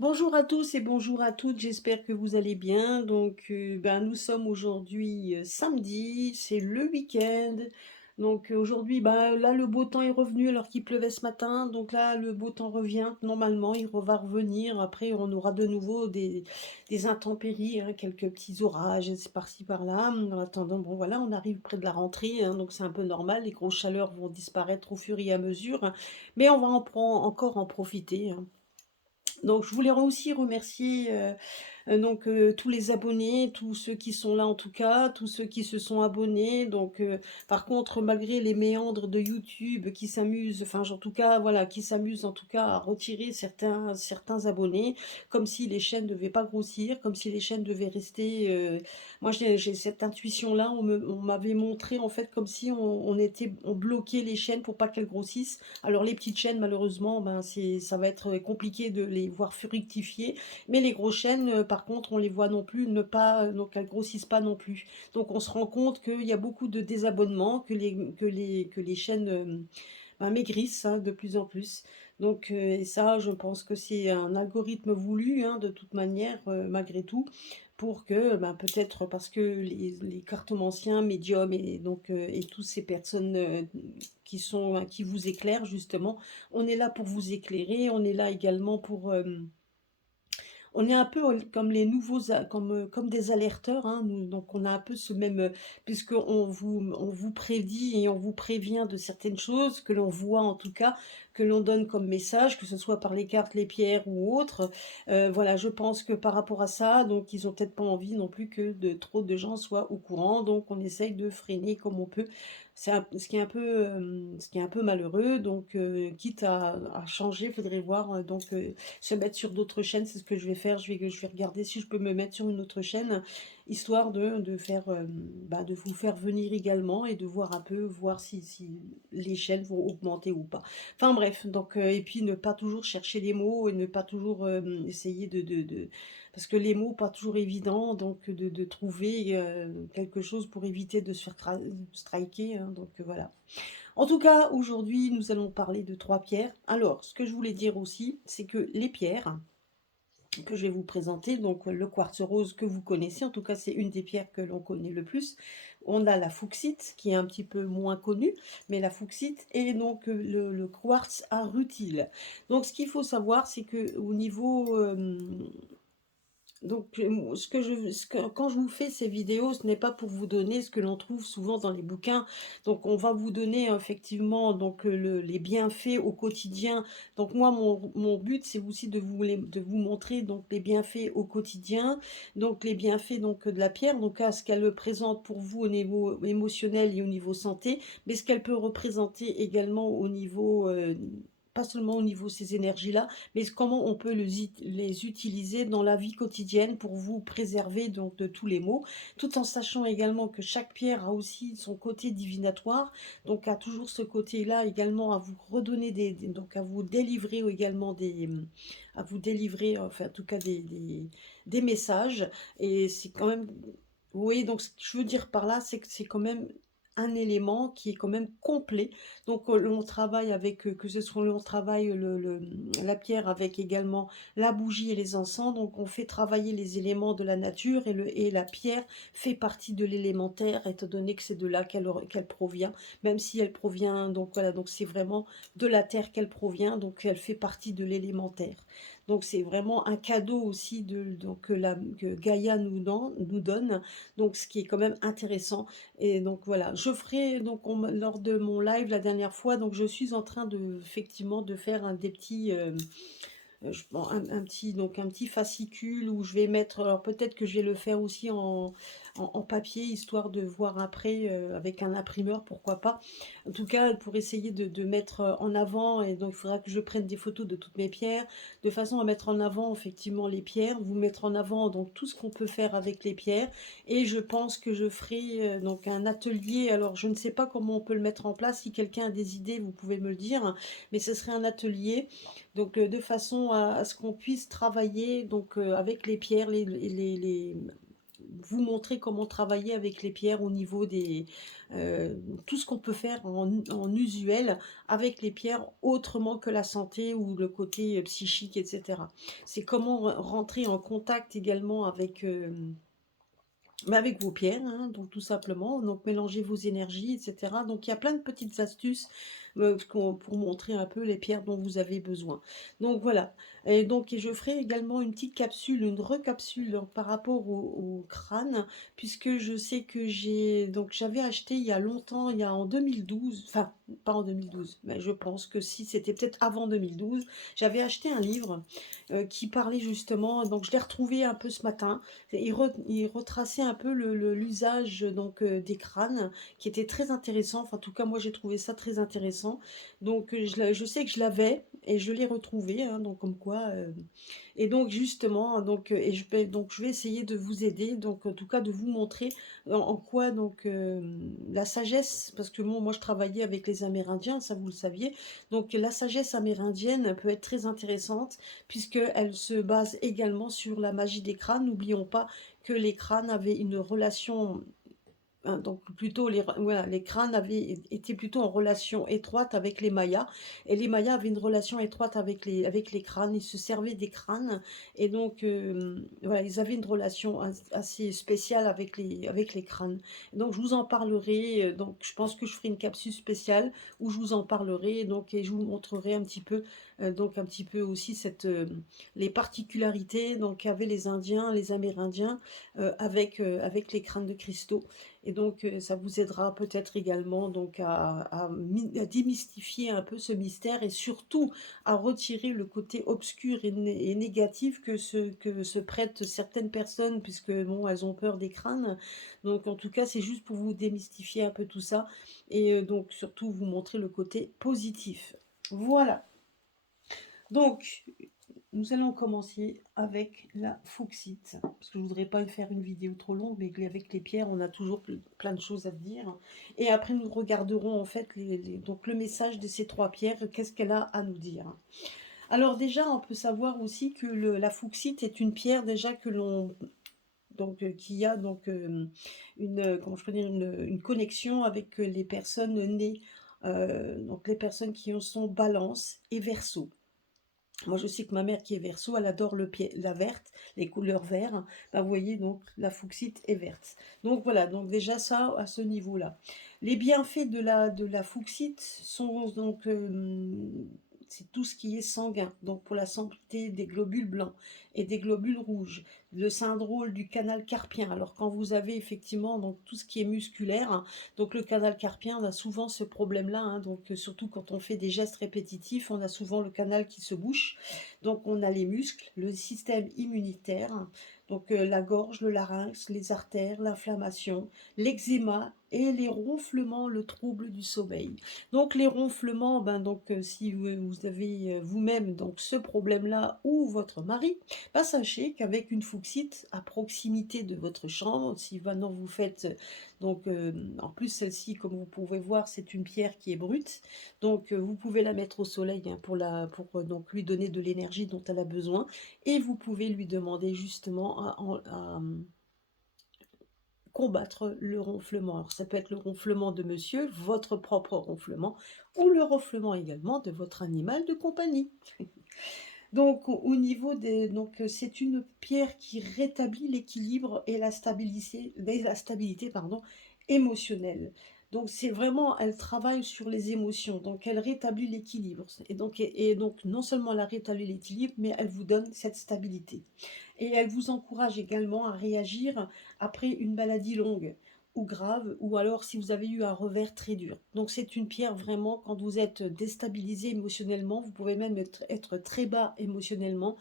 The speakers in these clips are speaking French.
Bonjour à tous et bonjour à toutes, j'espère que vous allez bien. Nous sommes aujourd'hui samedi, c'est le week-end. Aujourd'hui, là, le beau temps est revenu alors qu'il pleuvait ce matin. Donc là, le beau temps revient. Normalement, va revenir. Après, on aura de nouveau des intempéries, hein, quelques petits orages par-ci, par-là. En attendant, bon, voilà, on arrive près de la rentrée, hein, donc c'est un peu normal. Les grosses chaleurs vont disparaître au fur et à mesure, hein, mais on va encore en profiter, hein. Donc je voulais aussi remercier, tous les abonnés, tous ceux qui sont là en tout cas, tous ceux qui se sont abonnés. Par contre, malgré les méandres de YouTube qui s'amusent, en tout cas, voilà, qui s'amusent en tout cas à retirer certains abonnés, comme si les chaînes ne devaient pas grossir, comme si les chaînes devaient rester. Moi, j'ai cette intuition-là. On m'avait montré en fait comme si on bloquait les chaînes pour pas qu'elles grossissent. Alors les petites chaînes, malheureusement, ça va être compliqué de les voir fructifier, mais les grosses chaînes, par contre, on les voit non plus ne pas, donc elles grossissent pas non plus. Donc on se rend compte qu'il y a beaucoup de désabonnements, que les chaînes, maigrissent, hein, de plus en plus. Et ça, je pense que c'est un algorithme voulu, hein, de toute manière, malgré tout, pour que, peut-être parce que les cartomanciens, médiums et toutes ces personnes, qui vous éclairent justement, on est là pour vous éclairer, on est là également on est un peu comme les nouveaux comme des alerteurs, hein, nous, donc on a un peu ce même, puisqu'on vous prédit et on vous prévient de certaines choses que l'on voit en tout cas, que l'on donne comme message, que ce soit par les cartes, les pierres ou autres. Voilà, je pense que par rapport à ça, donc ils ont peut-être pas envie non plus que de trop de gens soient au courant, donc on essaye de freiner comme on peut. Ce qui est un peu, ce qui est un peu malheureux, quitte à changer, il faudrait voir, se mettre sur d'autres chaînes, c'est ce que je vais faire. Je vais regarder si je peux me mettre sur une autre chaîne, histoire de faire, de vous faire venir également et de voir si les chaînes vont augmenter ou pas. Enfin bref, et puis ne pas toujours chercher les mots et ne pas toujours essayer parce que les mots, pas toujours évident, de trouver quelque chose pour éviter de se faire striker, hein, voilà. En tout cas, aujourd'hui, nous allons parler de 3 pierres. Alors, ce que je voulais dire aussi, c'est que les pierres que je vais vous présenter, donc le quartz rose que vous connaissez, en tout cas, c'est une des pierres que l'on connaît le plus. On a la fuchsite, qui est un petit peu moins connue, mais la fuchsite et le quartz à rutile. Donc, ce qu'il faut savoir, c'est que au niveau, quand je vous fais ces vidéos, ce n'est pas pour vous donner ce que l'on trouve souvent dans les bouquins. Donc, on va vous donner effectivement les bienfaits au quotidien. Donc, moi, mon but, c'est aussi de vous montrer donc les bienfaits au quotidien, donc les bienfaits de la pierre, donc à ce qu'elle présente pour vous au niveau émotionnel et au niveau santé, mais ce qu'elle peut représenter également au niveau, pas seulement au niveau de ces énergies-là, mais comment on peut les utiliser dans la vie quotidienne pour vous préserver donc de tous les maux, tout en sachant également que chaque pierre a aussi son côté divinatoire, donc a toujours ce côté-là également à vous redonner donc à vous délivrer également à vous délivrer, enfin en tout cas des messages, et c'est quand même, oui, donc ce que je veux dire par là, c'est que c'est quand même un élément qui est quand même complet. On travaille avec, que ce soit on travaille la pierre avec également la bougie et les encens, donc on fait travailler les éléments de la nature, et la pierre fait partie de l'élémentaire, étant donné que c'est de là qu'elle provient, même si elle provient, donc voilà, donc c'est vraiment de la terre qu'elle provient, donc elle fait partie de l'élémentaire. Donc c'est vraiment un cadeau aussi que Gaïa nous donne, donc ce qui est quand même intéressant. Et donc voilà, je ferai lors de mon live la dernière fois, donc je suis en train effectivement de faire des petits, bon, un petit fascicule où je vais mettre, alors peut-être que je vais le faire aussi en papier, histoire de voir après, avec un imprimeur, pourquoi pas. En tout cas, pour essayer de mettre en avant, et donc il faudra que je prenne des photos de toutes mes pierres, de façon à mettre en avant effectivement les pierres, vous mettre en avant donc tout ce qu'on peut faire avec les pierres. Et je pense que je ferai donc un atelier, alors je ne sais pas comment on peut le mettre en place, si quelqu'un a des idées, vous pouvez me le dire, mais ce serait un atelier de façon à ce qu'on puisse travailler avec les pierres, vous montrer comment travailler avec les pierres au niveau des, tout ce qu'on peut faire en usuel avec les pierres autrement que la santé ou le côté psychique, etc. C'est comment rentrer en contact également avec, bah, avec vos pierres, hein, donc tout simplement, donc mélanger vos énergies, et cetera. Donc il y a plein de petites astuces, pour montrer un peu les pierres dont vous avez besoin. Donc voilà, et donc et je ferai également une petite capsule, une recapsule donc par rapport au crâne, puisque je sais que j'avais acheté il y a longtemps, il y a en 2012, enfin pas en 2012, mais je pense que si c'était peut-être avant 2012, j'avais acheté un livre, qui parlait justement, donc je l'ai retrouvé un peu ce matin. Il retraçait un peu l'usage donc des crânes, qui était très intéressant. Enfin, en tout cas, moi, j'ai trouvé ça très intéressant. Donc, je sais que je l'avais et je l'ai retrouvé, hein, donc comme quoi. Et donc, justement, donc je vais essayer de vous aider, donc en tout cas de vous montrer en quoi donc la sagesse, parce que bon, moi, je travaillais avec les Amérindiens, ça vous le saviez. Donc, la sagesse amérindienne peut être très intéressante puisqu'elle se base également sur la magie des crânes. N'oublions pas que les crânes avaient une relation, hein, donc plutôt voilà, les crânes étaient plutôt en relation étroite avec les Mayas, et les Mayas avaient une relation étroite avec les crânes, ils se servaient des crânes, et donc voilà, ils avaient une relation assez spéciale avec les crânes. Donc je vous en parlerai, donc je pense que je ferai une capsule spéciale où je vous en parlerai, donc, et je vous montrerai un petit peu, donc un petit peu aussi les particularités donc qu'avaient les Indiens, les Amérindiens, avec les crânes de cristaux. Et donc, ça vous aidera peut-être également donc à démystifier un peu ce mystère, et surtout à retirer le côté obscur et négatif que se prêtent certaines personnes, puisque bon, elles ont peur des crânes. Donc, en tout cas, c'est juste pour vous démystifier un peu tout ça, et donc surtout vous montrer le côté positif. Voilà. Donc, nous allons commencer avec la fuchsite, parce que je voudrais pas faire une vidéo trop longue, mais avec les pierres, on a toujours plein de choses à dire. Et après, nous regarderons en fait donc le message de ces trois pierres, qu'est-ce qu'elle a à nous dire. Alors déjà, on peut savoir aussi que la fuchsite est une pierre déjà que l'on donc qui a donc comment je peux dire, une connexion avec les personnes nées, donc les personnes qui sont Balance et Verseau. Moi, je sais que ma mère qui est Verseau, elle adore la verte, les couleurs vertes. Ben, vous voyez, donc la fuchsite est verte. Donc voilà, donc déjà ça, à ce niveau-là. Les bienfaits de la fuchsite sont donc, c'est tout ce qui est sanguin, donc pour la santé des globules blancs et des globules rouges, le syndrome du canal carpien. Alors quand vous avez effectivement donc tout ce qui est musculaire, hein, donc le canal carpien, on a souvent ce problème-là, hein, donc surtout quand on fait des gestes répétitifs, on a souvent le canal qui se bouche. Donc on a les muscles, le système immunitaire, donc la gorge, le larynx, les artères, l'inflammation, l'eczéma et les ronflements, le trouble du sommeil. Donc les ronflements, ben donc si vous avez vous-même donc ce problème-là ou votre mari, ben sachez qu'avec une fuchsite à proximité de votre chambre, si maintenant vous faites donc en plus celle-ci, comme vous pouvez voir, c'est une pierre qui est brute, donc vous pouvez la mettre au soleil, hein, pour donc lui donner de l'énergie dont elle a besoin, et vous pouvez lui demander justement à combattre le ronflement. Alors ça peut être le ronflement de monsieur, votre propre ronflement, ou le ronflement également de votre animal de compagnie. Donc au niveau des donc c'est une pierre qui rétablit l'équilibre et la stabilité pardon, émotionnelle. Donc c'est vraiment, elle travaille sur les émotions, donc elle rétablit l'équilibre, et donc non seulement elle rétablit l'équilibre, mais elle vous donne cette stabilité. Et elle vous encourage également à réagir après une maladie longue ou grave, ou alors si vous avez eu un revers très dur. Donc c'est une pierre vraiment, quand vous êtes déstabilisé émotionnellement, vous pouvez même être très bas émotionnellement.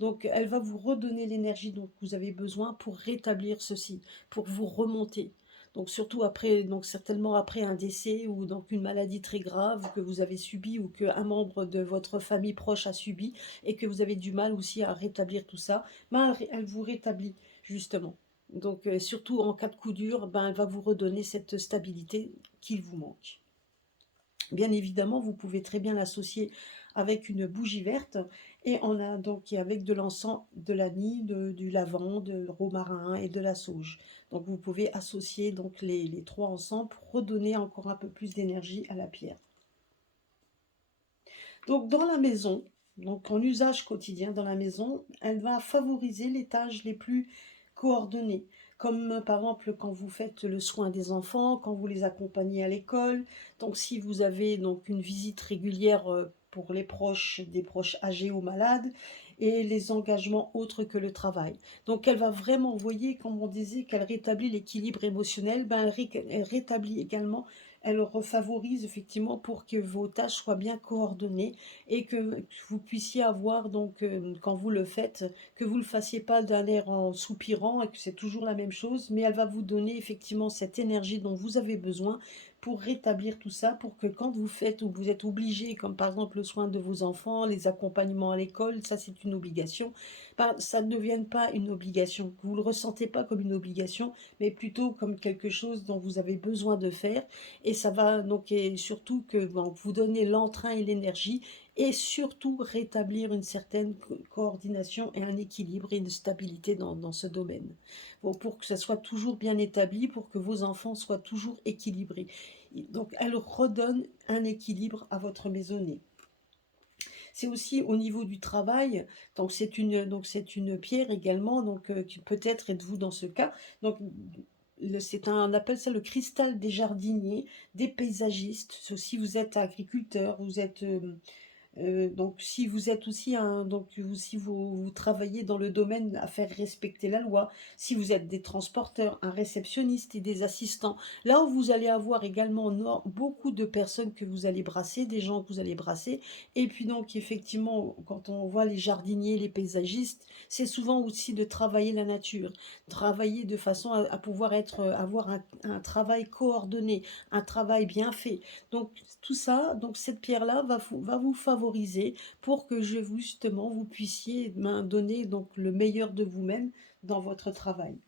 Donc elle va vous redonner l'énergie dont vous avez besoin pour rétablir ceci, pour vous remonter. Donc surtout après, donc certainement après un décès ou donc une maladie très grave que vous avez subie ou qu'un membre de votre famille proche a subi et que vous avez du mal aussi à rétablir tout ça, ben elle vous rétablit justement. Donc surtout en cas de coup dur, ben elle va vous redonner cette stabilité qu'il vous manque. Bien évidemment, vous pouvez très bien l'associer avec une bougie verte et on a donc et avec de l'encens, de l'anis, du lavande, le romarin et de la sauge. Donc vous pouvez associer donc les 3 ensemble pour redonner encore un peu plus d'énergie à la pierre. Donc dans la maison, donc en usage quotidien dans la maison, elle va favoriser les tâches les plus coordonnées, comme par exemple quand vous faites le soin des enfants, quand vous les accompagnez à l'école. Donc si vous avez donc une visite régulière pour les proches, des proches âgés ou malades, et les engagements autres que le travail. Donc elle va vraiment, vous voyez, comme on disait, qu'elle rétablit l'équilibre émotionnel, ben, elle rétablit également, elle refavorise effectivement pour que vos tâches soient bien coordonnées et que vous puissiez avoir donc, quand vous le faites, que vous ne le fassiez pas d'un air en soupirant et que c'est toujours la même chose, mais elle va vous donner effectivement cette énergie dont vous avez besoin pour rétablir tout ça, pour que quand vous faites ou vous êtes obligé, comme par exemple le soin de vos enfants, les accompagnements à l'école, ça c'est une obligation, ben, ça ne devienne pas une obligation, que vous ne le ressentez pas comme une obligation, mais plutôt comme quelque chose dont vous avez besoin de faire et ça va donc et surtout que bon, vous donner l'entrain et l'énergie et surtout rétablir une certaine coordination et un équilibre et une stabilité dans ce domaine. Bon, pour que ça soit toujours bien établi, pour que vos enfants soient toujours équilibrés. Donc, elle redonne un équilibre à votre maisonnée. C'est aussi au niveau du travail, donc c'est une pierre également, donc qui peut-être êtes-vous dans ce cas. Donc c'est un, on appelle ça le cristal des jardiniers, des paysagistes. Si vous êtes agriculteur, vous êtes donc si vous êtes aussi un donc si vous travaillez dans le domaine à faire respecter la loi, si vous êtes des transporteurs, un réceptionniste et des assistants, là où vous allez avoir également beaucoup de personnes que vous allez brasser, des gens que vous allez brasser et puis donc effectivement, quand on voit les jardiniers, les paysagistes, c'est souvent aussi de travailler la nature, travailler de façon à pouvoir être, avoir un travail coordonné, un travail bien fait. Donc tout ça, donc cette pierre-là va vous favoriser pour que justement vous puissiez ben, donner donc le meilleur de vous-même dans votre travail.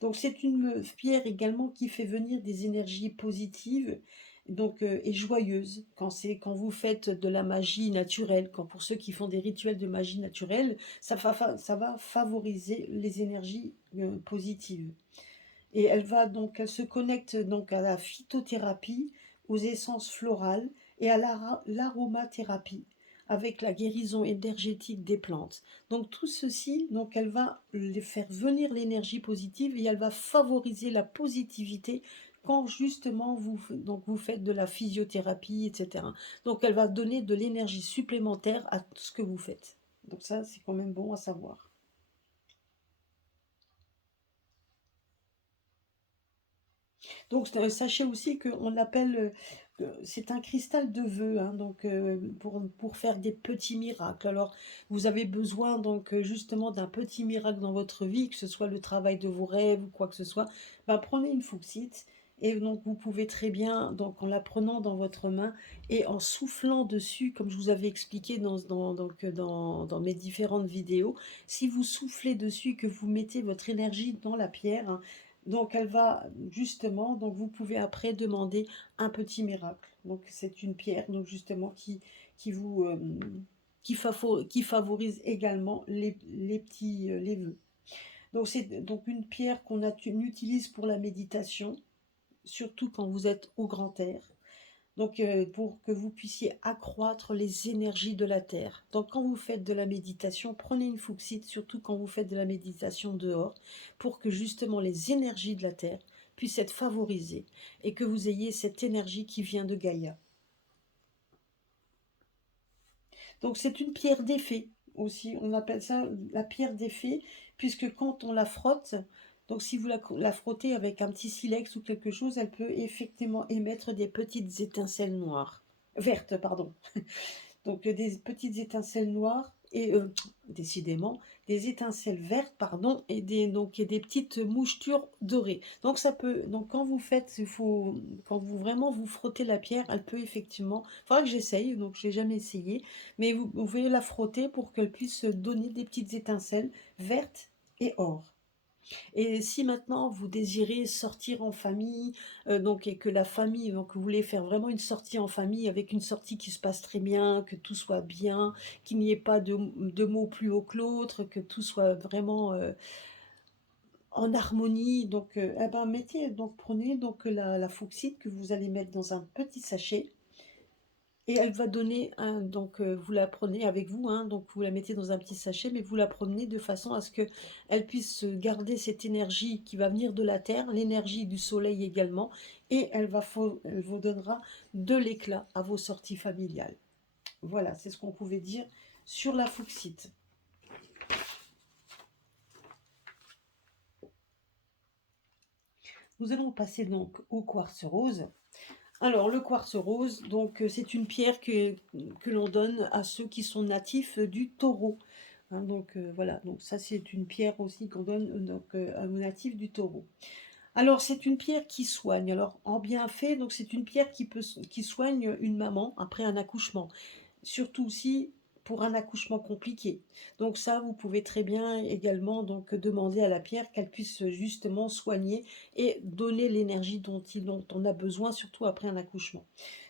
Donc c'est une pierre également qui fait venir des énergies positives donc, et joyeuses quand vous faites de la magie naturelle, quand pour ceux qui font des rituels de magie naturelle, ça va favoriser les énergies positives. Et elle se connecte donc à la phytothérapie, aux essences florales et à l'aromathérapie avec la guérison énergétique des plantes. Donc tout ceci, donc elle va les faire venir l'énergie positive et elle va favoriser la positivité quand justement donc vous faites de la physiothérapie, etc. Donc elle va donner de l'énergie supplémentaire à tout ce que vous faites. Donc ça, c'est quand même bon à savoir. Donc sachez aussi qu'on l'appelle, c'est un cristal de vœux, hein, donc pour faire des petits miracles. Alors vous avez besoin donc justement d'un petit miracle dans votre vie, que ce soit le travail de vos rêves ou quoi que ce soit, bah, prenez une fuchsite et donc vous pouvez très bien, donc en la prenant dans votre main et en soufflant dessus, comme je vous avais expliqué dans mes différentes vidéos, si vous soufflez dessus, que vous mettez votre énergie dans la pierre, hein, donc elle va justement, donc vous pouvez après demander un petit miracle. Donc c'est une pierre, donc justement qui vous qui favorise également les petits les vœux. Donc c'est donc une pierre qu'on utilise pour la méditation, surtout quand vous êtes au grand air. Donc, pour que vous puissiez accroître les énergies de la terre. Donc, quand vous faites de la méditation, prenez une fuchsite, surtout quand vous faites de la méditation dehors, pour que justement les énergies de la terre puissent être favorisées et que vous ayez cette énergie qui vient de Gaïa. Donc, c'est une pierre d'effet aussi. On appelle ça la pierre d'effet, puisque quand on la frotte, donc si vous la frottez avec un petit silex ou quelque chose, elle peut effectivement émettre des petites étincelles noires. Vertes, pardon. Donc des petites étincelles noires et décidément des étincelles vertes pardon et des petites mouchetures dorées. Donc ça peut donc quand vous faites il faut quand vous vraiment vous frottez la pierre, elle peut effectivement faudra que j'essaye donc j'ai jamais essayé mais vous pouvez la frotter pour qu'elle puisse donner des petites étincelles vertes et or. Et si maintenant vous désirez sortir en famille, donc et que la famille donc vous voulez faire vraiment une sortie en famille avec une sortie qui se passe très bien, que tout soit bien, qu'il n'y ait pas de mots plus haut que l'autre, que tout soit vraiment, en harmonie donc eh ben, prenez donc la fauxite que vous allez mettre dans un petit sachet et elle va donner un donc vous la prenez avec vous, hein, donc vous la mettez dans un petit sachet, mais vous la promenez de façon à ce que elle puisse, garder cette énergie qui va venir de la terre, l'énergie du soleil également et elle vous donnera de l'éclat à vos sorties familiales. Voilà, c'est ce qu'on pouvait dire sur la fuchsite. Nous allons passer donc au quartz rose. Alors le quartz rose, donc c'est une pierre que l'on donne à ceux qui sont natifs du Taureau. Hein, donc voilà, donc ça c'est une pierre aussi qu'on donne aux natifs du Taureau. Alors c'est une pierre qui soigne. Alors en bienfait, donc c'est une pierre qui soigne une maman après un accouchement. Surtout aussi pour un accouchement compliqué. Donc ça, vous pouvez très bien également donc demander à la pierre qu'elle puisse justement soigner et donner l'énergie dont on a besoin, surtout après un accouchement.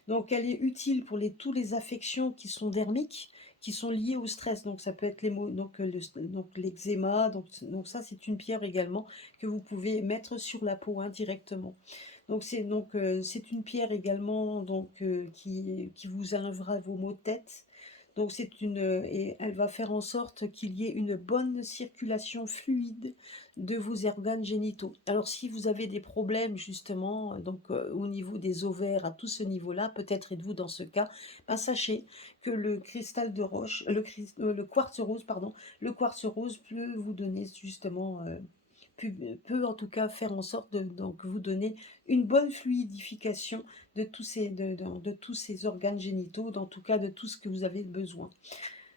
Donc elle est utile pour tous les affections qui sont dermiques, qui sont liées au stress. Donc ça peut être donc l'eczéma. Donc ça, c'est une pierre également que vous pouvez mettre sur la peau directement. C'est une pierre également qui vous enlèvera vos maux de tête. Donc et elle va faire en sorte qu'il y ait une bonne circulation fluide de vos organes génitaux. Alors si vous avez des problèmes justement au niveau des ovaires, à tout ce niveau-là, peut-être êtes-vous dans ce cas, ben, sachez que le cristal de roche, le quartz rose, pardon, le quartz rose peut vous donner justement peut en tout cas faire en sorte de donc vous donner une bonne fluidification de tous ces organes génitaux, en tout cas de tout ce que vous avez besoin.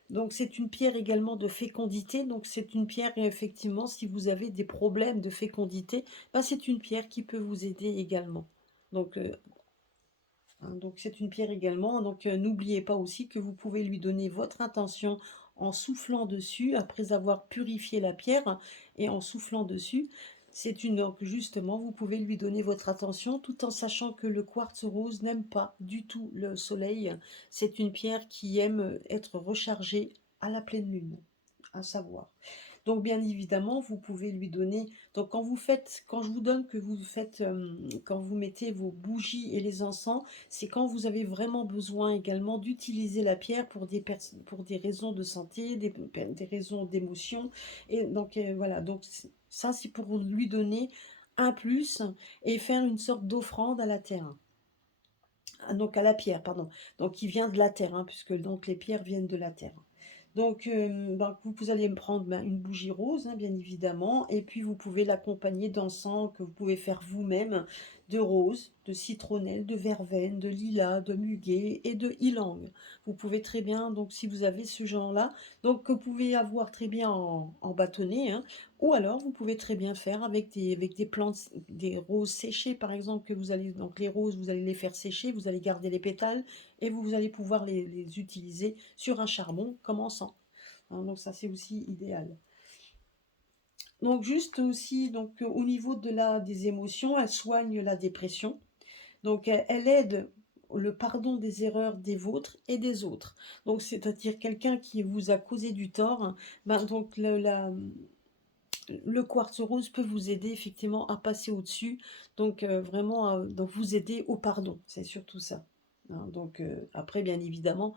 Donc c'est une pierre également de fécondité, donc c'est une pierre effectivement si vous avez des problèmes de fécondité, ben, c'est une pierre qui peut vous aider également. Donc donc c'est une pierre également, donc n'oubliez pas aussi que vous pouvez lui donner votre intention en soufflant dessus, après avoir purifié la pierre et en soufflant dessus. Donc justement, vous pouvez lui donner votre attention tout en sachant que le quartz rose n'aime pas du tout le soleil. C'est une pierre qui aime être rechargée à la pleine lune, à savoir. Donc bien évidemment, vous pouvez lui donner donc quand je vous donne que vous faites, quand vous mettez vos bougies et les encens, c'est quand vous avez vraiment besoin également d'utiliser la pierre pour des raisons de santé, des raisons d'émotion et donc voilà, donc ça c'est pour lui donner un plus et faire une sorte d'offrande à la terre. Ah, donc à la pierre, pardon. Donc qui vient de la terre, hein, puisque donc les pierres viennent de la terre. Donc, vous allez me prendre une bougie rose, hein, bien évidemment, et puis vous pouvez l'accompagner d'encens que vous pouvez faire vous-même, de rose, de citronnelle, de verveine, de lilas, de muguet et de ylang. Vous pouvez très bien, donc si vous avez ce genre-là, donc que vous pouvez avoir très bien en bâtonnet, hein, ou alors vous pouvez très bien faire avec des plantes, des roses séchées par exemple, donc les roses, vous allez les faire sécher, vous allez garder les pétales, et vous allez pouvoir les utiliser sur un charbon comme encens. Hein, donc ça c'est aussi idéal. Donc juste aussi au niveau des émotions, elle soigne la dépression. Donc elle aide le pardon des erreurs des vôtres et des autres. Donc c'est-à-dire quelqu'un qui vous a causé du tort, hein, donc le quartz rose peut vous aider effectivement à passer au-dessus, donc vraiment donc vous aider au pardon, c'est surtout ça. Hein, donc après bien évidemment,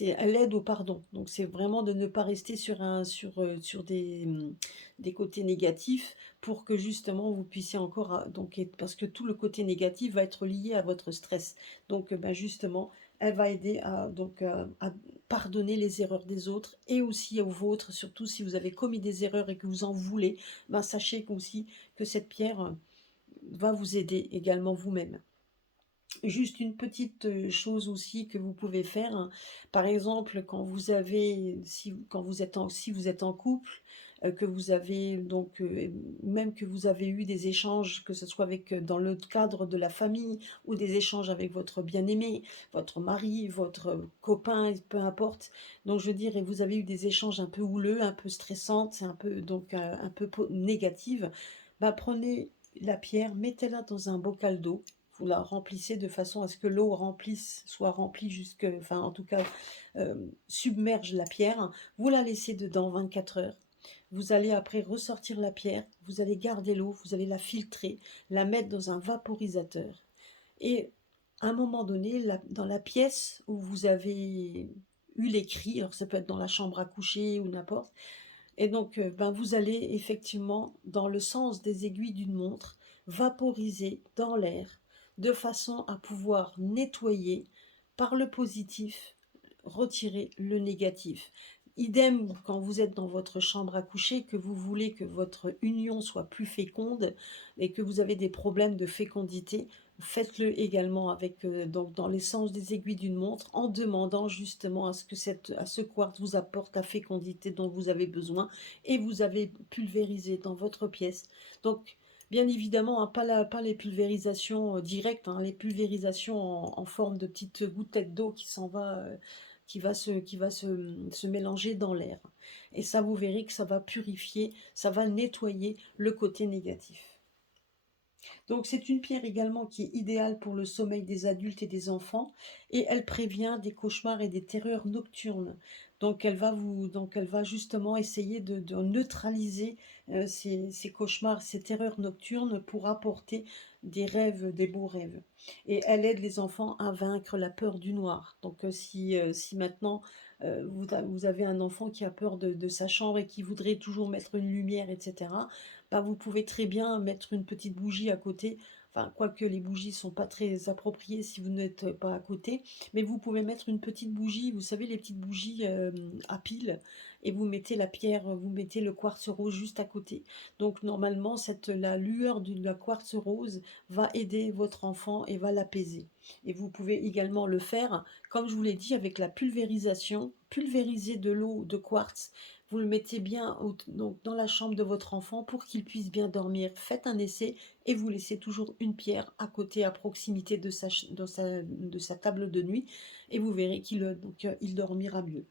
elle aide au pardon. Donc c'est vraiment de ne pas rester sur des côtés négatifs pour que justement vous puissiez encore parce que tout le côté négatif va être lié à votre stress. Donc justement, elle va aider à pardonner les erreurs des autres et aussi aux vôtres, surtout si vous avez commis des erreurs et que vous en voulez, sachez aussi que cette pierre va vous aider également vous-même. Juste une petite, chose aussi que vous pouvez faire, hein. Par exemple, quand vous avez quand vous êtes en si vous êtes en couple, que vous avez donc, même que vous avez eu des échanges, que ce soit avec, dans le cadre de la famille ou des échanges avec votre bien-aimé, votre mari, votre, copain, peu importe. Donc je veux dire et vous avez eu des échanges un peu houleux, un peu stressantes, un peu donc, un peu négatives, bah, prenez la pierre, mettez-la dans un bocal d'eau, vous la remplissez de façon à ce que l'eau remplisse soit remplie jusque enfin, en tout cas, submerge la pierre. Vous la laissez dedans 24 heures. Vous allez après ressortir la pierre, vous allez garder l'eau, vous allez la filtrer, la mettre dans un vaporisateur et à un moment donné, dans la pièce où vous avez eu les cris, alors ça peut être dans la chambre à coucher ou n'importe et donc, ben, vous allez effectivement, dans le sens des aiguilles d'une montre, vaporiser dans l'air, de façon à pouvoir nettoyer par le positif, retirer le négatif. Idem quand vous êtes dans votre chambre à coucher, que vous voulez que votre union soit plus féconde et que vous avez des problèmes de fécondité, faites-le également avec, donc dans l'essence des aiguilles d'une montre, en demandant justement à ce quartz vous apporte la fécondité dont vous avez besoin et vous avez pulvérisé dans votre pièce. Donc, bien évidemment, hein, pas les pulvérisations, directes, hein, les pulvérisations en forme de petites gouttelettes d'eau qui s'en va, se mélanger dans l'air et ça, vous verrez que ça va purifier, ça va nettoyer le côté négatif. Donc c'est une pierre également qui est idéale pour le sommeil des adultes et des enfants et elle prévient des cauchemars et des terreurs nocturnes. Donc elle va justement essayer de neutraliser, ces cauchemars, ces terreurs nocturnes pour apporter des rêves, des beaux rêves et elle aide les enfants à vaincre la peur du noir. Donc, si maintenant, vous avez un enfant qui a peur de sa chambre et qui voudrait toujours mettre une lumière et cetera, bah, vous pouvez très bien mettre une petite bougie à côté. Enfin, quoique les bougies sont pas très appropriées si vous n'êtes pas à côté, mais vous pouvez mettre une petite bougie, vous savez les petites bougies, à pile et vous mettez la pierre, vous mettez le quartz rose juste à côté. Donc normalement la lueur de la quartz rose va aider votre enfant et va l'apaiser. Et vous pouvez également le faire, comme je vous l'ai dit, avec la pulvérisation, pulvériser de l'eau de quartz. Vous le mettez bien donc dans la chambre de votre enfant pour qu'il puisse bien dormir. Faites un essai et vous laissez toujours une pierre à côté, à proximité de sa table de nuit, et vous verrez il dormira mieux.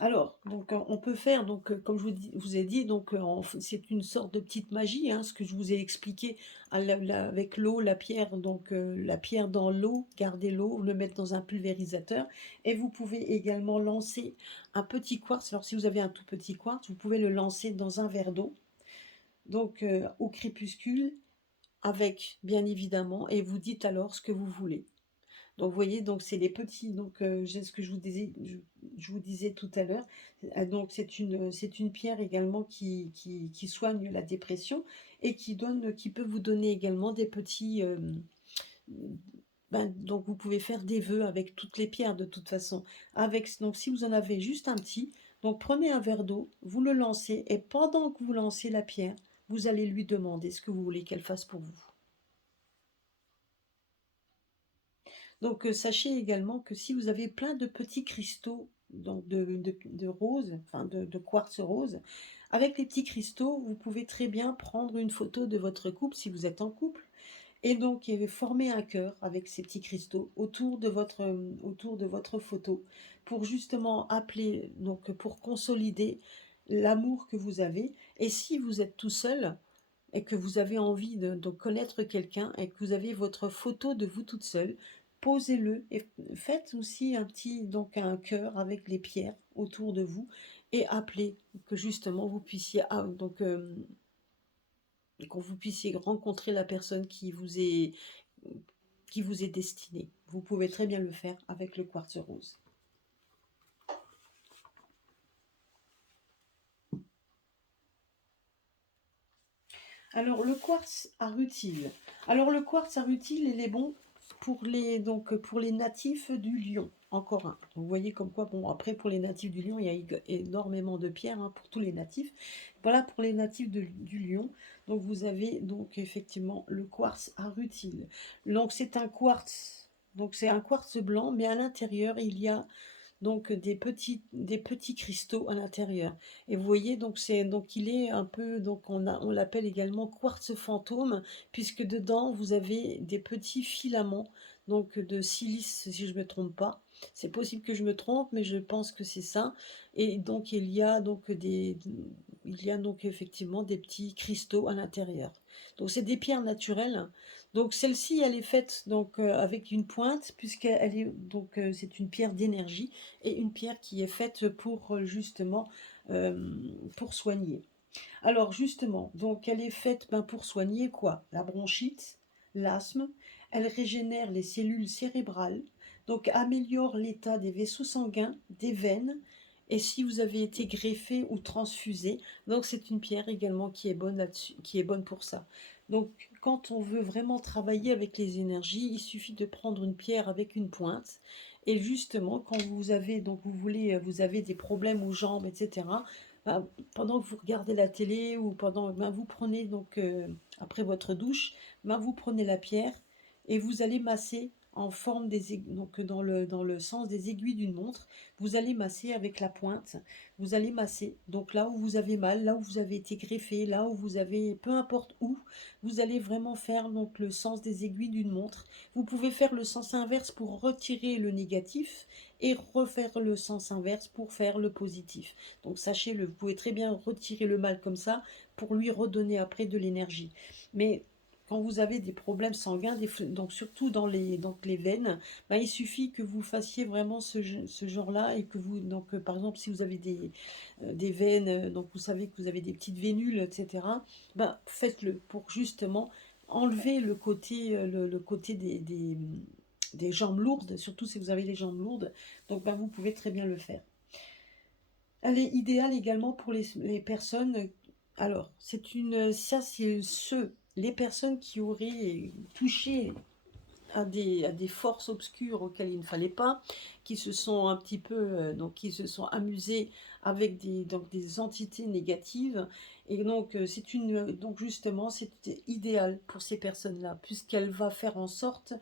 Alors, donc, on peut faire donc, comme vous ai dit donc, c'est une sorte de petite magie, hein, ce que je vous ai expliqué à avec l'eau, la pierre donc, la pierre dans l'eau, garder l'eau, le mettre dans un pulvérisateur et vous pouvez également lancer un petit quartz. Alors si vous avez un tout petit quartz, vous pouvez le lancer dans un verre d'eau, donc, au crépuscule avec bien évidemment et vous dites alors ce que vous voulez. Donc vous voyez, donc c'est les petits donc j'ai ce que je vous disais tout à l'heure, donc c'est une pierre également qui soigne la dépression et qui peut vous donner également des petits, ben, donc vous pouvez faire des vœux avec toutes les pierres de toute façon. Donc si vous en avez juste un petit, donc prenez un verre d'eau, vous le lancez et pendant que vous lancez la pierre, vous allez lui demander ce que vous voulez qu'elle fasse pour vous. Donc, sachez également que si vous avez plein de petits cristaux, donc de rose, enfin de quartz rose, avec les petits cristaux, vous pouvez très bien prendre une photo de votre couple si vous êtes en couple et donc former un cœur avec ces petits cristaux autour de votre photo pour justement appeler donc pour consolider l'amour que vous avez et si vous êtes tout seul et que vous avez envie de connaître quelqu'un et que vous avez votre photo de vous toute seule, posez-le et faites aussi donc un cœur avec les pierres autour de vous et appelez que justement vous puissiez, que vous puissiez rencontrer la personne qui vous est destinée. Vous pouvez très bien le faire avec le quartz rose. Alors le quartz à rutile. Alors le quartz à rutile, il est bon Pour les natifs du Lion, encore un. Vous voyez comme quoi, bon, après pour les natifs du Lion, il y a énormément de pierres, hein, pour tous les natifs. Voilà pour les natifs du Lion. Donc vous avez donc effectivement le quartz à rutile. Donc c'est un quartz, donc c'est un quartz blanc, mais à l'intérieur il y a donc des petits cristaux à l'intérieur. Et vous voyez, donc il est un peu, donc on l'appelle également quartz fantôme, puisque dedans vous avez des petits filaments donc de silice, si je me trompe pas. C'est possible que je me trompe, mais je pense que c'est ça. Et donc il y a donc effectivement des petits cristaux à l'intérieur. Donc c'est des pierres naturelles. Donc celle-ci, elle est faite donc avec une pointe, puisqu'elle est donc c'est une pierre d'énergie et une pierre qui est faite pour justement pour soigner. Alors justement, donc elle est faite pour soigner quoi? La bronchite, l'asthme, elle régénère les cellules cérébrales, donc améliore l'état des vaisseaux sanguins, des veines, et si vous avez été greffé ou transfusé, donc c'est une pierre également qui est bonne là-dessus, qui est bonne pour ça. Donc quand on veut vraiment travailler avec les énergies, il suffit de prendre une pierre avec une pointe, et justement quand vous avez donc vous avez des problèmes aux jambes, etc. ben, pendant que vous regardez la télé ou vous prenez après votre douche, vous prenez la pierre et vous allez masser en forme donc dans le sens des aiguilles d'une montre, vous allez masser avec la pointe, vous allez masser, donc là où vous avez mal, là où vous avez été greffé, là où vous avez, peu importe où, vous allez vraiment faire donc le sens des aiguilles d'une montre. Vous pouvez faire le sens inverse pour retirer le négatif et refaire le sens inverse pour faire le positif. Donc sachez-le, vous pouvez très bien retirer le mal comme ça pour lui redonner après de l'énergie. Mais quand vous avez des problèmes sanguins, donc surtout donc les veines, il suffit que vous fassiez vraiment ce genre-là et que vous, par exemple, si vous avez des veines, donc vous savez que vous avez des petites vénules, etc., faites-le pour justement enlever le côté des jambes lourdes, surtout si vous avez les jambes lourdes, donc vous pouvez très bien le faire. Elle est idéale également pour les personnes. Alors, ça c'est les personnes qui auraient touché à des forces obscures auxquelles il ne fallait pas, qui se sont un petit peu, qui se sont amusés avec des entités négatives. Et donc, donc justement, c'est idéal pour ces personnes-là, puisqu'elle va faire en sorte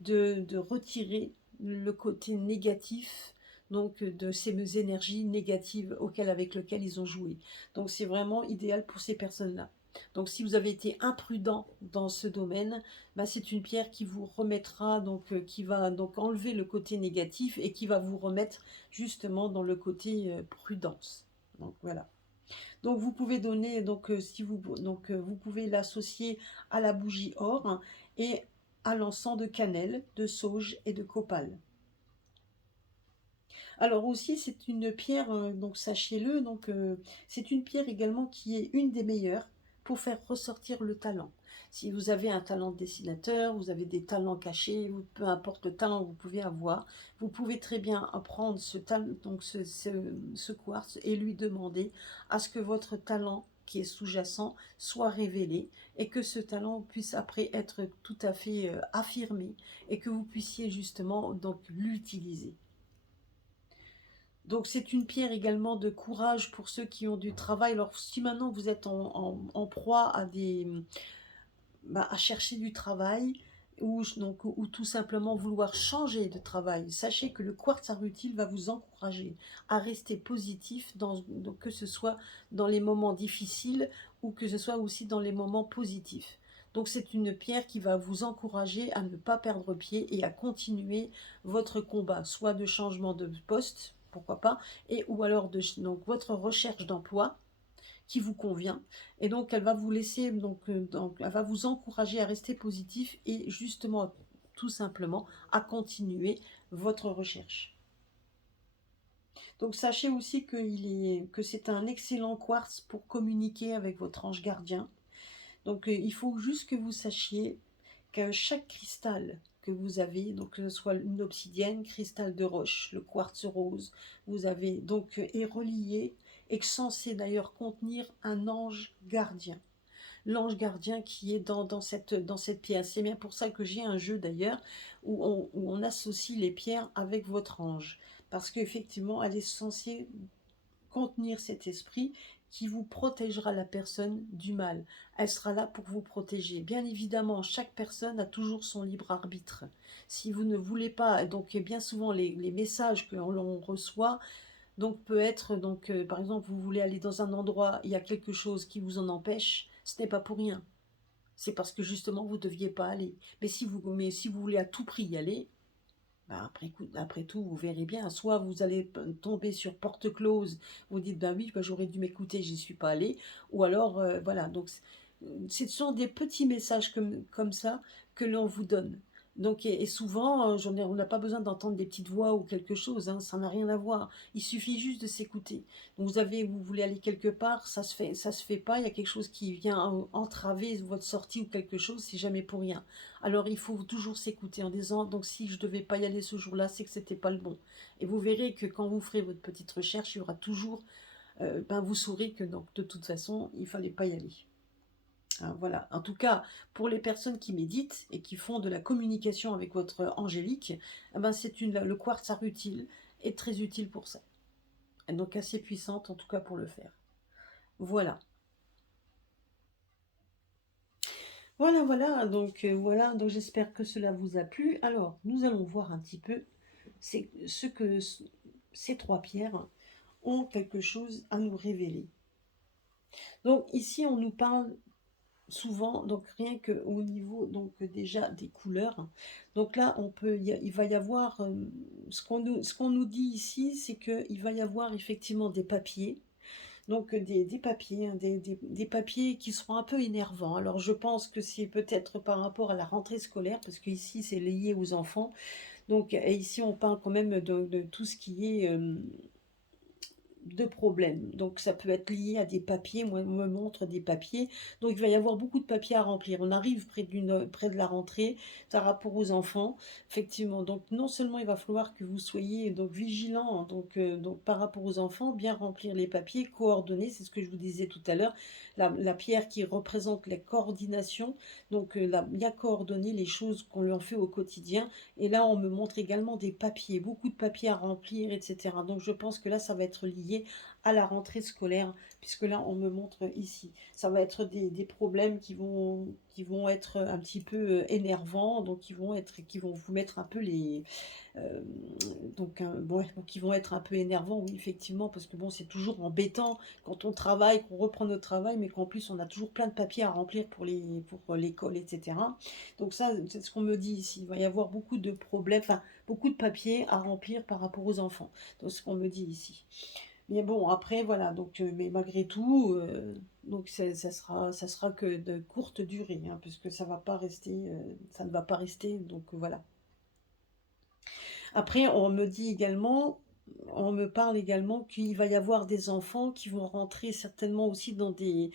de retirer le côté négatif donc de ces énergies négatives avec lesquelles ils ont joué. Donc c'est vraiment idéal pour ces personnes-là. Donc si vous avez été imprudent dans ce domaine, c'est une pierre qui vous remettra, qui va donc enlever le côté négatif et qui va vous remettre justement dans le côté prudence. Donc voilà. Donc vous pouvez donner, vous pouvez l'associer à la bougie or, hein, et à l'encens de cannelle, de sauge et de copal. Alors aussi, c'est une pierre, donc sachez-le, c'est une pierre également qui est une des meilleures pour faire ressortir le talent. Si vous avez un talent de dessinateur, vous avez des talents cachés, peu importe le talent que vous pouvez avoir, vous pouvez très bien apprendre ce quartz et lui demander à ce que votre talent qui est sous-jacent soit révélé et que ce talent puisse après être tout à fait affirmé et que vous puissiez justement donc l'utiliser. Donc c'est une pierre également de courage pour ceux qui ont du travail. Alors si maintenant vous êtes en proie à chercher du travail ou tout simplement vouloir changer de travail, sachez que le quartz à rutile va vous encourager à rester positif, donc que ce soit dans les moments difficiles ou que ce soit aussi dans les moments positifs. Donc c'est une pierre qui va vous encourager à ne pas perdre pied et à continuer votre combat, soit de changement de poste, pourquoi pas, ou alors donc votre recherche d'emploi qui vous convient. Et donc elle va vous laisser, elle va vous encourager à rester positif et justement, tout simplement, à continuer votre recherche. Donc sachez aussi que c'est un excellent quartz pour communiquer avec votre ange gardien. Donc il faut juste que vous sachiez que chaque cristal que vous avez, donc que ce soit une obsidienne, cristal de roche, le quartz rose, vous avez donc est relié et censé d'ailleurs contenir un ange gardien. l'ange gardien qui est dans cette pierre. C'est bien pour ça que j'ai un jeu d'ailleurs où on associe les pierres avec votre ange. Parce qu'effectivement, elle est censée contenir cet esprit qui vous protégera la personne du mal. Elle sera là pour vous protéger. Bien évidemment, chaque personne a toujours son libre arbitre. Si vous ne voulez pas, donc bien souvent les messages que l'on reçoit, donc peut être, donc par exemple, vous voulez aller dans un endroit, il y a quelque chose qui vous en empêche, ce n'est pas pour rien. C'est parce que justement vous ne deviez pas aller. Mais si vous voulez à tout prix y aller, bah, après tout, vous verrez bien. Soit vous allez tomber sur porte close, vous dites, ben oui, bah, j'aurais dû m'écouter, j'y suis pas allé. Ou alors, voilà. Donc, ce sont des petits messages comme ça que l'on vous donne. Donc, et souvent, on n'a pas besoin d'entendre des petites voix ou quelque chose, hein, ça n'a rien à voir. Il suffit juste de s'écouter. Donc, vous voulez aller quelque part, ça se fait pas, il y a quelque chose qui vient entraver votre sortie ou quelque chose, c'est jamais pour rien. Alors il faut toujours s'écouter en disant, donc si je devais pas y aller ce jour-là, c'est que c'était pas le bon. Et vous verrez que quand vous ferez votre petite recherche, il y aura toujours, vous saurez que donc, de toute façon, il fallait pas y aller. Hein, voilà. En tout cas, pour les personnes qui méditent et qui font de la communication avec votre angélique, eh ben le quartz rutile est très utile pour ça. Et donc assez puissante en tout cas pour le faire. Voilà. Voilà, donc j'espère que cela vous a plu. Alors, nous allons voir un petit peu ces trois pierres ont quelque chose à nous révéler. Donc ici, on nous parle souvent, donc rien qu'au niveau donc déjà des couleurs. Donc là, il va y avoir, ce qu'on nous dit ici, c'est qu'il va y avoir effectivement des papiers. Donc des papiers, hein, des papiers qui seront un peu énervants. Alors je pense que c'est peut-être par rapport à la rentrée scolaire, parce qu'ici c'est lié aux enfants. Donc et ici on parle quand même de tout ce qui est de problèmes. Donc ça peut être lié à des papiers, moi on me montre des papiers. Donc il va y avoir beaucoup de papiers à remplir. On arrive près de la rentrée par rapport aux enfants, effectivement. Donc non seulement il va falloir que vous soyez donc vigilant, hein, donc par rapport aux enfants, bien remplir les papiers, coordonner, c'est ce que je vous disais tout à l'heure, la pierre qui représente la coordination, donc bien coordonner les choses qu'on leur fait au quotidien. Et là on me montre également des papiers, beaucoup de papiers à remplir, etc. Donc je pense que là ça va être lié à la rentrée scolaire, puisque là on me montre ici. Ça va être des problèmes qui vont être un petit peu énervants, donc qui vont vous mettre un peu les... euh, donc qui vont être un peu énervants, oui, effectivement, parce que bon, c'est toujours embêtant quand on travaille, qu'on reprend notre travail, mais qu'en plus on a toujours plein de papiers à remplir pour l'école, etc. Donc ça, c'est ce qu'on me dit ici. Il va y avoir beaucoup de problèmes, enfin, beaucoup de papiers à remplir par rapport aux enfants. Donc ce qu'on me dit ici. Mais bon, après, voilà, donc, mais malgré tout, donc ça sera que de courte durée, hein, puisque ça va pas rester, ça ne va pas rester, donc voilà. Après, on me parle également qu'il va y avoir des enfants qui vont rentrer certainement aussi dans des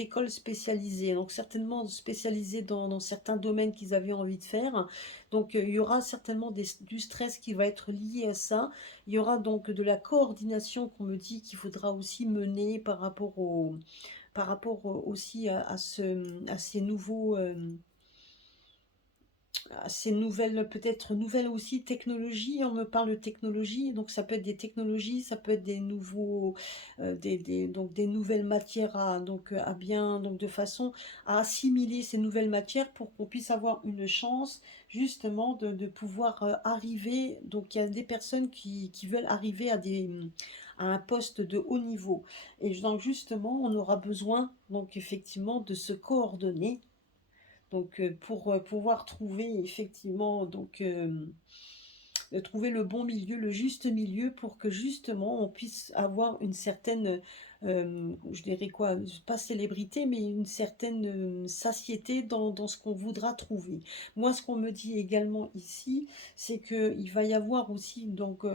écoles spécialisées, donc certainement spécialisées dans certains domaines qu'ils avaient envie de faire. Donc il y aura certainement du stress qui va être lié à ça. Il y aura donc de la coordination qu'on me dit qu'il faudra aussi mener par rapport aussi à ces nouveaux... ces nouvelles, peut-être nouvelles aussi technologies, on me parle de technologie, donc ça peut être des technologies, ça peut être des nouveaux, donc des nouvelles matières à bien, donc de façon à assimiler ces nouvelles matières pour qu'on puisse avoir une chance justement de pouvoir arriver, donc il y a des personnes qui veulent arriver à un poste de haut niveau. Et donc justement, on aura besoin donc effectivement de se coordonner donc pour pouvoir trouver effectivement de trouver le bon milieu, le juste milieu pour que justement on puisse avoir une certaine, je dirais quoi, pas célébrité, mais une certaine satiété dans ce qu'on voudra trouver. Moi, ce qu'on me dit également ici, c'est qu'il va y avoir aussi, donc,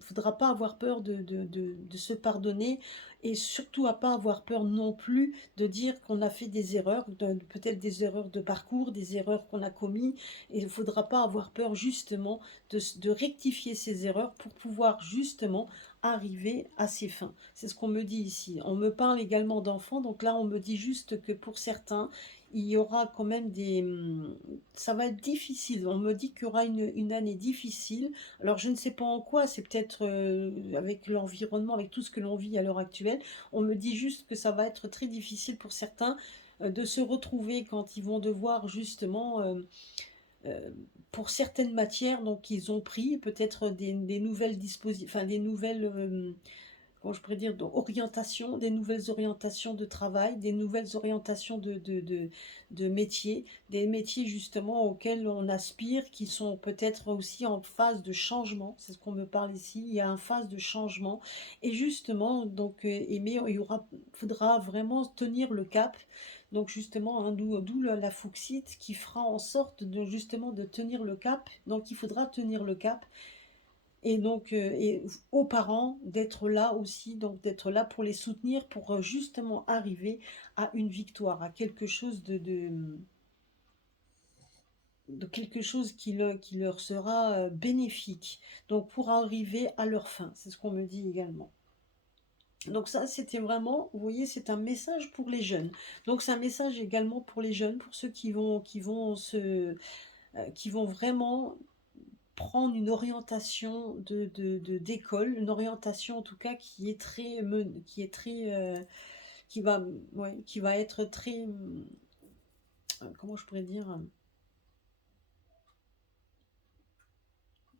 faudra pas avoir peur de se pardonner et surtout à pas avoir peur non plus de dire qu'on a fait des erreurs, peut-être des erreurs de parcours, des erreurs qu'on a commises, et il ne faudra pas avoir peur justement de rectifier ces erreurs pour pouvoir justement arriver à ses fins. C'est ce qu'on me dit ici. On me parle également d'enfants, donc là on me dit juste que pour certains, il y aura quand même ça va être difficile. On me dit qu'il y aura une année difficile. Alors je ne sais pas en quoi, c'est peut-être avec l'environnement, avec tout ce que l'on vit à l'heure actuelle. On me dit juste que ça va être très difficile pour certains de se retrouver quand ils vont devoir justement pour certaines matières, donc ils ont pris peut-être des nouvelles dispositions, enfin des nouvelles, comment je pourrais dire, orientations, des nouvelles orientations de travail, des nouvelles orientations de métiers, des métiers justement auxquels on aspire, qui sont peut-être aussi en phase de changement, c'est ce qu'on me parle ici, il y a une phase de changement, et justement, donc, mais faudra vraiment tenir le cap, donc justement, hein, d'où la Fuchsite qui fera en sorte de justement de tenir le cap, donc il faudra tenir le cap, et donc et aux parents d'être là aussi, donc d'être là pour les soutenir, pour justement arriver à une victoire, à quelque chose de quelque chose qui leur sera bénéfique, donc pour arriver à leur fin, c'est ce qu'on me dit également. Donc ça, c'était vraiment, vous voyez, c'est un message pour les jeunes. Donc c'est un message également pour les jeunes, pour ceux qui vont vraiment prendre une orientation d'école, une orientation en tout cas qui est qui est très, qui va, ouais, qui va être très, comment je pourrais dire,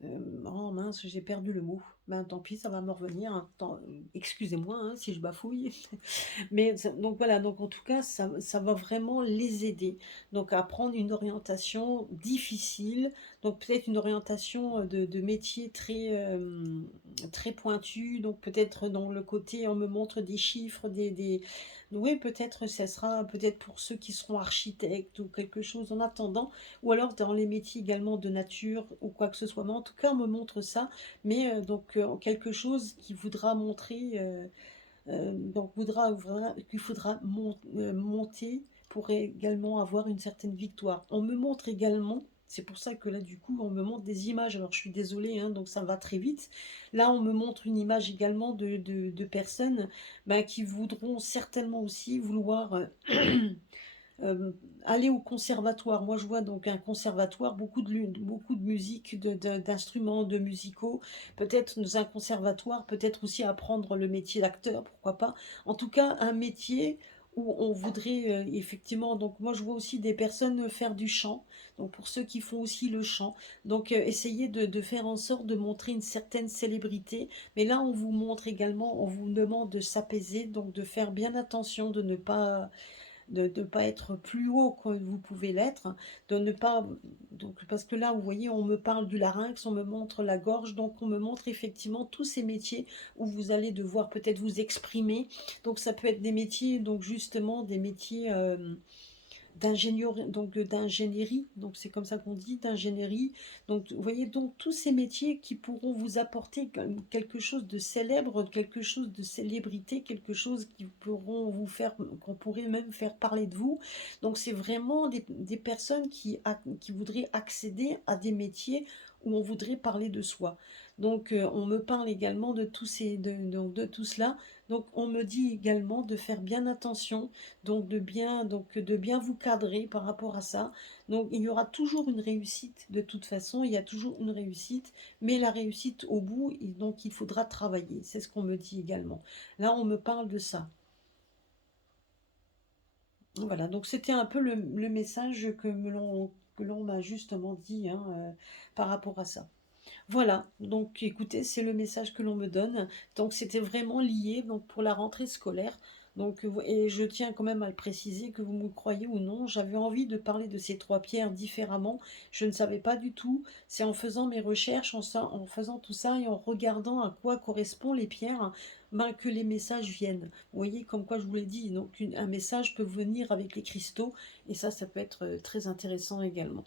oh mince, j'ai perdu le mot. Ben tant pis, ça va me revenir, hein. Excusez-moi hein, si je bafouille. Mais donc voilà, donc en tout cas, ça va vraiment les aider. Donc à prendre une orientation difficile, donc peut-être une orientation de métier très pointu, donc peut-être dans le côté, on me montre des chiffres, oui, peut-être ça sera peut-être pour ceux qui seront architectes ou quelque chose en attendant, ou alors dans les métiers également de nature ou quoi que ce soit. Mais en tout cas, on me montre ça, mais donc quelque chose qui voudra montrer donc qu'il faudra monter pour également avoir une certaine victoire. On me montre également, c'est pour ça que là du coup on me montre des images, alors je suis désolée, hein, donc ça va très vite. Là on me montre une image également de personnes ben, qui voudront certainement aussi vouloir euh, aller au conservatoire. Moi, je vois donc un conservatoire, beaucoup de musique, d'instruments, de musicaux. Peut-être dans un conservatoire, peut-être aussi apprendre le métier d'acteur, pourquoi pas. En tout cas, un métier où on voudrait effectivement, donc moi je vois aussi des personnes faire du chant, donc pour ceux qui font aussi le chant, donc essayer de faire en sorte de montrer une certaine célébrité, mais là on vous montre également, on vous demande de s'apaiser, donc de faire bien attention, de ne pas être plus haut que vous pouvez l'être, de ne pas, donc, parce que là, vous voyez, on me parle du larynx, on me montre la gorge, donc on me montre effectivement tous ces métiers où vous allez devoir peut-être vous exprimer, donc ça peut être des métiers, donc justement, des métiers d'ingénierie, donc c'est comme ça qu'on dit, d'ingénierie. Donc vous voyez donc tous ces métiers qui pourront vous apporter quelque chose de célèbre, quelque chose de célébrité, quelque chose qui pourront vous faire, qu'on pourrait même faire parler de vous. Donc c'est vraiment des personnes qui voudraient accéder à des métiers où on voudrait parler de soi. Donc on me parle également de de tout cela. Donc on me dit également de faire bien attention, donc de bien vous cadrer par rapport à ça. Donc il y aura toujours une réussite de toute façon, il y a toujours une réussite, mais la réussite au bout, donc il faudra travailler. C'est ce qu'on me dit également. Là, on me parle de ça. Voilà, donc c'était un peu le message que l'on m'a justement dit hein, par rapport à ça. Voilà, donc écoutez, c'est le message que l'on me donne. Donc c'était vraiment lié donc pour la rentrée scolaire. Donc et je tiens quand même à le préciser, que vous me croyez ou non, j'avais envie de parler de ces trois pierres différemment. Je ne savais pas du tout. C'est en faisant mes recherches, en faisant tout ça et en regardant à quoi correspondent les pierres, ben, que les messages viennent. Vous voyez, comme quoi je vous l'ai dit, donc un message peut venir avec les cristaux et ça peut être très intéressant également.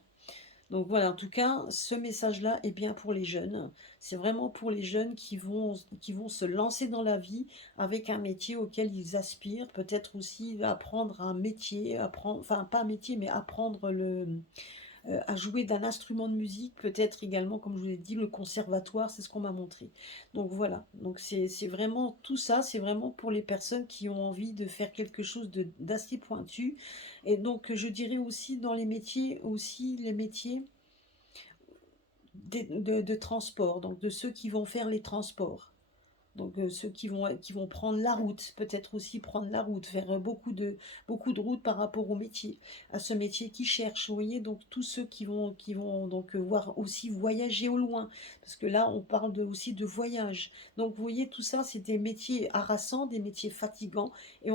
Donc voilà, en tout cas, ce message-là est bien pour les jeunes. C'est vraiment pour les jeunes qui vont se lancer dans la vie avec un métier auquel ils aspirent. Peut-être aussi apprendre un métier, apprendre, enfin pas un métier, mais apprendre à jouer d'un instrument de musique, peut-être également, comme je vous l'ai dit, le conservatoire, c'est ce qu'on m'a montré. Donc voilà, donc c'est vraiment tout ça, c'est vraiment pour les personnes qui ont envie de faire quelque chose d'assez pointu. Et donc je dirais aussi dans les métiers, aussi les métiers de transport, donc de ceux qui vont faire les transports. Donc ceux qui vont prendre la route, peut-être aussi prendre la route, faire beaucoup de route par rapport au métier, à ce métier qu'ils cherchent, vous voyez? Donc tous ceux qui vont donc voir aussi voyager au loin, parce que là on parle aussi de voyage. Donc vous voyez, tout ça, c'est des métiers harassants, des métiers fatigants, et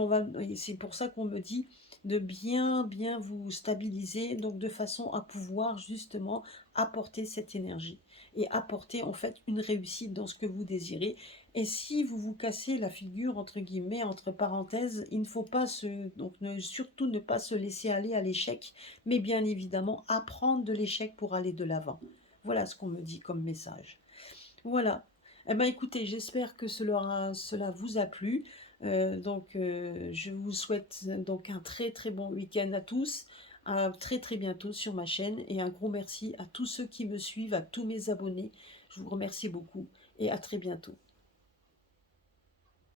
c'est pour ça qu'on me dit de bien vous stabiliser, donc de façon à pouvoir justement apporter cette énergie et apporter en fait une réussite dans ce que vous désirez. Et si vous vous cassez la figure, entre guillemets, entre parenthèses, il ne faut pas surtout ne pas se laisser aller à l'échec, mais bien évidemment apprendre de l'échec pour aller de l'avant. Voilà ce qu'on me dit comme message. Voilà. Eh ben écoutez, j'espère que cela vous a plu. Je vous souhaite donc un très bon week-end à tous. À très bientôt sur ma chaîne, et un gros merci à tous ceux qui me suivent, à tous mes abonnés. Je vous remercie beaucoup et à très bientôt.